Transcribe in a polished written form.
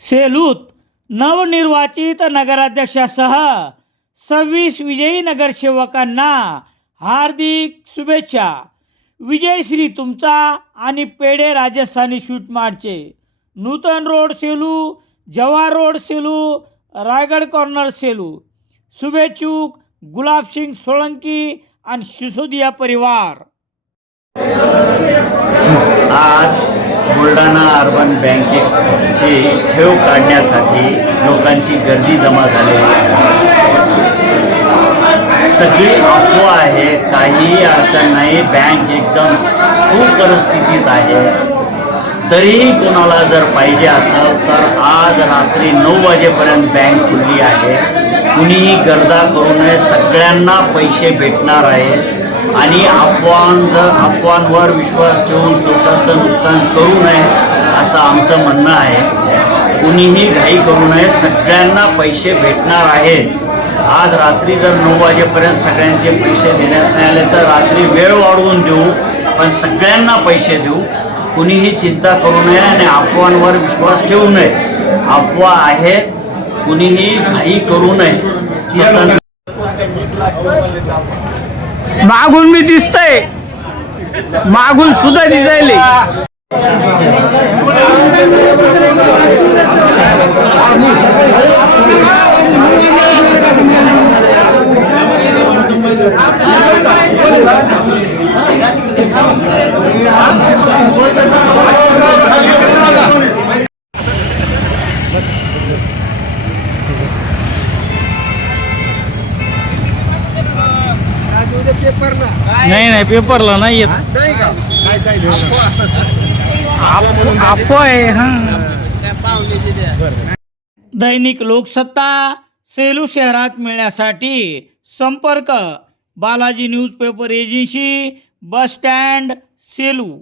सेलूत नवनिर्वाचित नगराध्यक्षासह 26 विजयी नगरसेवकांना हार्दिक शुभेच्छा. विजयश्री तुमचा आणि पेढे राजस्थानी स्वीट मार्टचे. Nutan road Selu, Jawahar road Selu, Raigad corner Selu. शुभेच्छुक गुलाबसिंग सोळंकी आणि सिसोदिया परिवार. आज बुलढाणा अर्बन बँकेची ठेव काढण्यासाठी लोकांची गर्दी जमा झाली. सगळी अफवा आहे, काहीही अडचण नाही, बँक एकदम सुपरिस्थितीत आहे. तरीही कोणाला जर पाहिजे असेल तर आज रात्री 9 वाजेपर्यंत बँक खुलली आहे. कुणीही गर्दा करू नये, सगळ्यांना पैसे भेटणार आहे. आणि अफवांवर विश्वास ठेवून स्वतःचं नुकसान करू नये असं आमचं म्हणणं आहे. कुणीही घाई करू नये, सगळ्यांना पैसे भेटणार आहेत. आज रात्री जर 9 वाजेपर्यंत सगळ्यांचे पैसे देण्यात नाही आले तर रात्री वेळ वाढवून देऊ, पण सगळ्यांना पैसे देऊ. कुणीही चिंता करू नये आणि अफवांवर विश्वास ठेवू नये. अफवा आहेत, कुणीही घाई करू नये. मागून मी दिसतंय, मागून सुद्धा दिसायले. नाही पेपरला नाही येत. अफवा आहे. दैनिक लोकसत्ता सेलू शहरात मिळण्यासाठी संपर्क Balaji newspaper agency, bus stand, Selu.